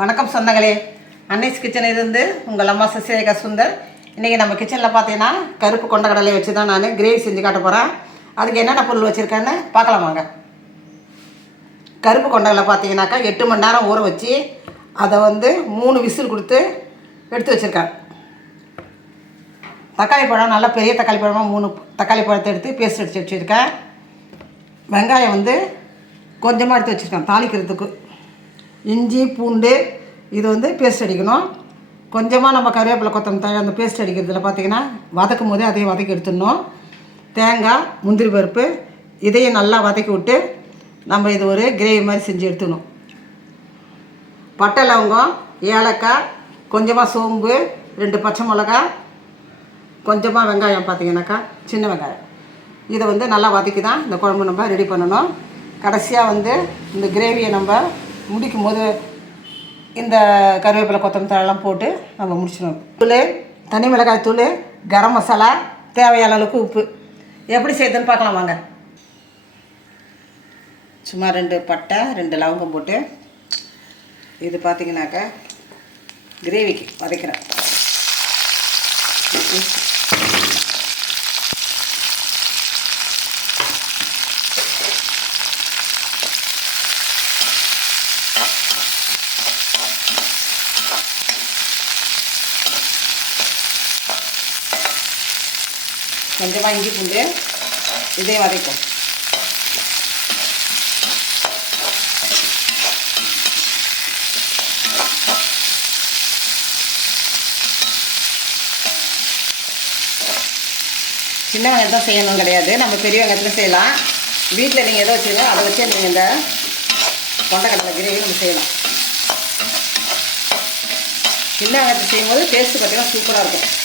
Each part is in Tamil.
வணக்கம் சொந்தங்களே, அன்னைஸ் கிச்சனிலிருந்து உங்கள் அம்மா சசிரேகா சுந்தர். இன்றைக்கி நம்ம கிச்சனில் பார்த்தீங்கன்னா கருப்பு கொண்டக்கடலை வச்சு தான் நான் கிரேவி செஞ்சு காட்ட போகிறேன். அதுக்கு என்னென்ன பொருள் வச்சுருக்கேன்னு பார்க்கலாம் வாங்க. கருப்பு கொண்டக்கடலை பார்த்தீங்கன்னாக்கா 8 மணி நேரம் ஊற வச்சு அதை 3 விசில் கொடுத்து எடுத்து வச்சுருக்கேன். தக்காளி பழம், நல்லா பெரிய தக்காளி பழமாக 3 தக்காளி பழத்தை எடுத்து பேஸ்ட் அடித்து வச்சுருக்கேன். வெங்காயம் கொஞ்சமாக எடுத்து வச்சுருக்கேன் தாளிக்கிறதுக்கு. இஞ்சி பூண்டு இது பேஸ்ட் அடிக்கணும். கொஞ்சமாக நம்ம கருவேப்பிலை கொத்தமல்லி அந்த பேஸ்ட் அடிக்கிறதுல பார்த்திங்கன்னா வதக்கும் போதே அதையும் வதக்கி எடுத்துடணும். தேங்காய், முந்திரி பருப்பு இதையும் நல்லா வதக்கி விட்டு நம்ம இது ஒரு கிரேவி மாதிரி செஞ்சு எடுத்துக்கணும். பட்டை, லவங்கம், ஏலக்காய், கொஞ்சமாக சோம்பு, 2 பச்சை மிளகா, கொஞ்சமாக வெங்காயம் பார்த்திங்கனாக்கா சின்ன வெங்காயம். இதை நல்லா வதக்கி தான் இந்த குழம்பு நம்ம ரெடி பண்ணணும். கடைசியாக இந்த கிரேவியை நம்ம முடிக்கும் போது இந்த கருவேப்பிலை கொத்தமல்லி தழைலாம் போட்டு நம்ம முடிச்சிடணும். தூள், தனி மிளகாய் தூள், கரம் மசாலா, தேவையான அளவுக்கு உப்பு. எப்படி செய்யுதுன்னு பார்க்கலாம் வாங்க. சும்மா 2 பட்டை 2 லவங்கம் போட்டு இது பார்த்திங்கனாக்கா கிரேவிக்கு வதக்கிறேன். கொஞ்சமாக இஞ்சி பூண்டு இதையும் வதக்கும். சின்ன வெங்காயம் தான் செய்யணும் கிடையாது, நம்ம பெரிய வெங்காயத்தில் செய்யலாம். வீட்டில் நீங்கள் எதை வச்சுருக்கோ அதை வச்சு நீங்கள் இந்த கொண்டக்கடலை கிரேவி நம்ம செய்யலாம். சின்ன வெங்காயத்தை செய்யும்போது டேஸ்ட்டு பார்த்திங்கன்னா சூப்பராக இருக்கும்.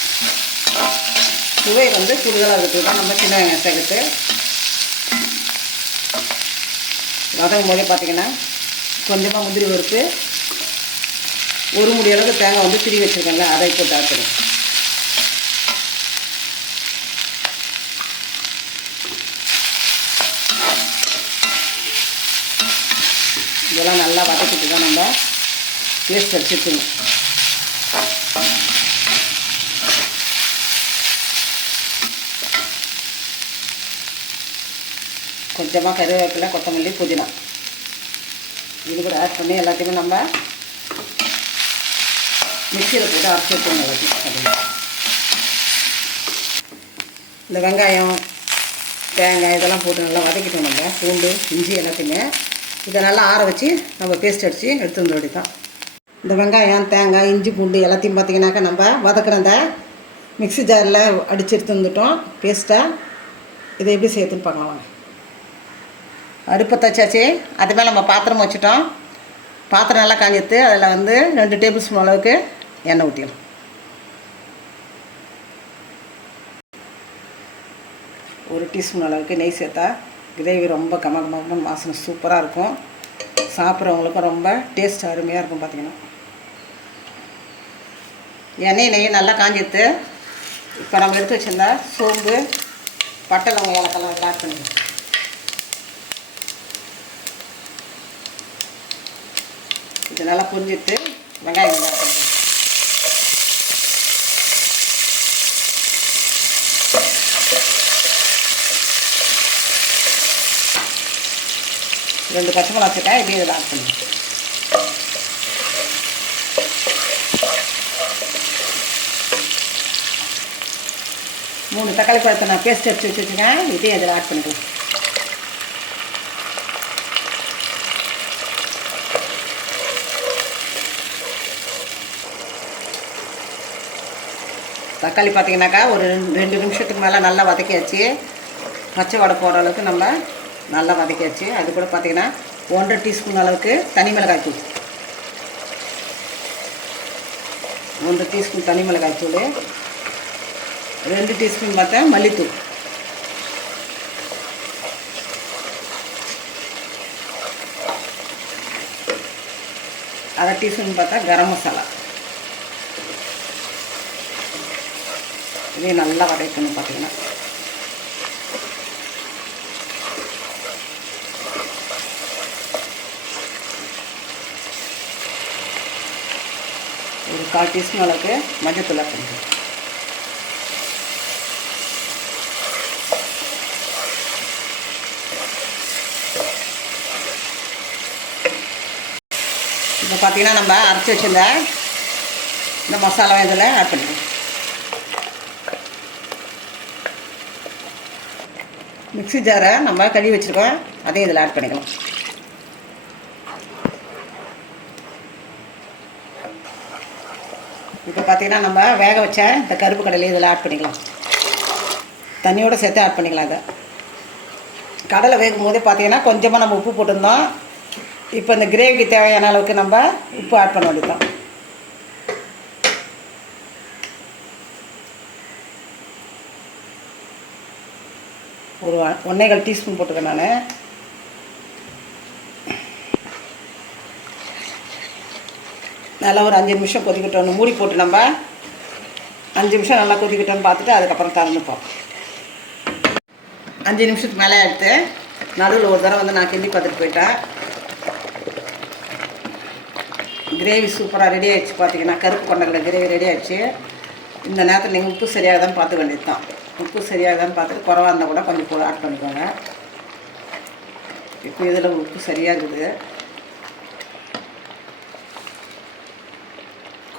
சுவை கூடுதலாக இருக்கிறது தான் நம்ம சின்ன வெங்காயம் சேர்த்து வதங்கும் போதே பார்த்திங்கன்னா கொஞ்சமாக முந்திரி பருப்பு, 1 முடி அளவுக்கு தேங்காய் திரி வச்சுருக்கேன்ல அதை போட்டு ஆக்கணும். இதெல்லாம் நல்லா வதக்கிட்டு தான் நம்ம பேஸ்ட் வச்சுக்கணும். கொஞ்சமாக கருவேப்பிலை, கொத்தமல்லி, புதினா இது கூட ஆட் பண்ணி எல்லாத்தையுமே நம்ம மிக்சியில் போட்டு அரைச்சி எடுத்துக்கணும். எல்லாத்தையும் இந்த வெங்காயம், தேங்காய் இதெல்லாம் போட்டு நல்லா வதக்கிட்டோம். நம்ம பூண்டு, இஞ்சி எல்லாத்தையுமே இதை நல்லா ஆற வச்சு நம்ம பேஸ்ட் அடித்து எடுத்து வந்த அப்படி தான். இந்த வெங்காயம், தேங்காய், இஞ்சி பூண்டு எல்லாத்தையும் பார்த்திங்கனாக்கா நம்ம வதக்கிற அந்த மிக்ஸி ஜாரில் அடித்து எடுத்து வந்துட்டோம் பேஸ்ட்டாக. இதை எப்படி சேர்த்துன்னு பார்க்கலாம் வாங்க. அடுப்பை தச்சாச்சு, அது மேலே நம்ம பாத்திரம் வச்சுட்டோம். பாத்திரம் நல்லா காஞ்சிட்டு அதில் 2 டேபிள் ஸ்பூன் அளவுக்கு எண்ணெய் ஊற்றிக்கலாம். ஒரு டீஸ்பூன் அளவுக்கு நெய் சேர்த்தா கிரேவி ரொம்ப கமகமான வாசனை சூப்பராக இருக்கும். சாப்பிட்றவங்களுக்கும் ரொம்ப டேஸ்ட் அருமையாக இருக்கும். பார்த்திங்கன்னா நெய் நல்லா காஞ்சிட்டு இப்போ நம்ம எடுத்து வச்சுருந்தா சோம்பு, பட்டை, லவங்கம், ஏலக்காய் ஆட் பண்ணிடுவோம். இது நல்லா புரிஞ்சிட்டு வெங்காயம் ஆட் பண்ணுவோம். ரெண்டு பச்சை மிளகா வச்சுட்டா இப்படி இதில் ஆட் பண்ணுவோம். மூணு தக்காளி பழத்தை நான் பேஸ்ட் அடித்து வச்சுருக்கேன். இதையும் இதில் ஆட் பண்ணிக்கலாம். தக்காளி பார்த்திங்கனாக்கா ஒரு 2 நிமிஷத்துக்கு மேலே நல்லா வதக்கியாச்சு. பச்சை வடை போகிற அளவுக்கு நம்ம நல்லா வதக்கியாச்சு. அது கூட பார்த்திங்கன்னா 1.5 டீஸ்பூன் அளவுக்கு தனி மிளகாய் தூள், 1 டீஸ்பூன் தனி மிளகாய் தூள், 2 டீஸ்பூன் பார்த்தா மல்லித்தூள், அரை டீஸ்பூன் பார்த்தா கரம் மசாலா. இதையும் நல்லா வதக்கணும். பார்த்திங்கன்னா 1/4 டீஸ்பூன் அளவுக்கு மஞ்சத்தூள் ஆட் பண்ணிக்கலாம். இப்போ பார்த்தீங்கன்னா நம்ம அரைச்சி வச்சிருந்த இந்த மசாலா இதில் ஆட் பண்ணிக்கலாம். மிக்ஸி ஜாரை நம்ம கழுவி வச்சுருக்கோம், அதையும் இதில் ஆட் பண்ணிக்கலாம். இப்போ பார்த்தீங்கன்னா நம்ம வேக வச்ச இந்த கருப்பு கடலை இதில் ஆட் பண்ணிக்கலாம். தண்ணியோடு சேர்த்து ஆட் பண்ணிக்கலாம். அதை கடலை வேகும் போதே பார்த்தீங்கன்னா கொஞ்சமாக நம்ம உப்பு போட்டிருந்தோம். இப்போ இந்த கிரேவிக்கு தேவையான அளவுக்கு நம்ம உப்பு ஆட் பண்ண வேண்டியதுதான். ஒரு 1.25 டீஸ்பூன் போட்டுக்கேன் நான். நல்லா ஒரு 5 நிமிஷம் கொதிக்கட்டோன்னு மூடி போட்டு நம்ம 5 நிமிஷம் நல்லா கொதிக்கட்டோன்னு பார்த்துட்டு அதுக்கப்புறம் திறந்துப்போம். 5 நிமிஷத்துக்கு மேலே எடுத்து நடுவில் ஒரு தடவை வந்து நான் கிண்டி பார்த்துட்டு போயிட்டேன். கிரேவி சூப்பராக ரெடி ஆகிடுச்சு. பார்த்தீங்கன்னா கருப்பு கொண்டக்கடலை கிரேவி ரெடி ஆகிடுச்சு. இந்த நேரத்தில் நீங்கள் உப்பு சரியாக தான் பார்த்து வேண்டியது தான். உப்பு சரியாக தான் பார்த்துட்டு குறவா இருந்தால் கூட கொஞ்சம் கூட ஆட் பண்ணிக்கோங்க. இப்போ இதில் உப்பு சரியாக இருக்குது.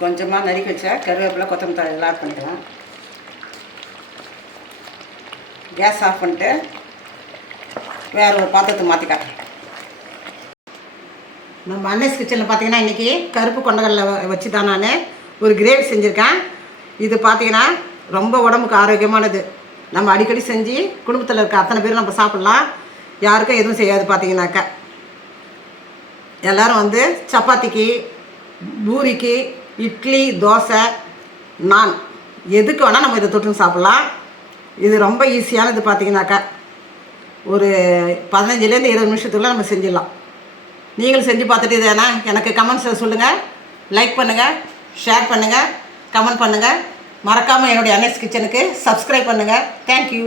கொஞ்சமாக நறுக்கி வச்சா கருவேப்பிலை கொத்தமல்லி தழை எல்லாம் ஆட் பண்ணிக்கலாம். கேஸ் ஆஃப் பண்ணிட்டு வேறு ஒரு பாத்திரத்தை மாற்றி காட்டுறேன். நம்ம அன்னைஸ் கிச்சனில் பார்த்தீங்கன்னா இன்றைக்கி கருப்பு கொண்டக்கடலை வச்சு தான் நான் ஒரு கிரேவி செஞ்சுருக்கேன். இது பார்த்தீங்கன்னா ரொம்ப உடம்புக்கு ஆரோக்கியமானது. நம்ம அடிக்கடி செஞ்சு குடும்பத்தில் இருக்க அத்தனை பேரும் நம்ம சாப்பிட்லாம். யாருக்கும் எதுவும் செய்யாது. பார்த்தீங்கன்னாக்கா எல்லோரும் வந்து சப்பாத்திக்கு, பூரிக்கு, இட்லி, தோசை, நான் எதுக்கு வேணால் நம்ம இதை தொட்டுன்னு சாப்பிட்லாம். இது ரொம்ப ஈஸியானது. பார்த்தீங்கன்னாக்கா ஒரு 15லேருந்து 20 நிமிஷத்துக்குள்ளே நம்ம செஞ்சிடலாம். நீங்களும் செஞ்சு பார்த்துட்டு இது எனக்கு கமெண்ட்ஸில் சொல்லுங்கள். லைக் பண்ணுங்கள், ஷேர் பண்ணுங்கள், கமெண்ட் பண்ணுங்கள். மறக்காமல் என்னுடைய அன்னைஸ் கிச்சனுக்கு சப்ஸ்கிரைப் பண்ணுங்கள். தேங்க்யூ.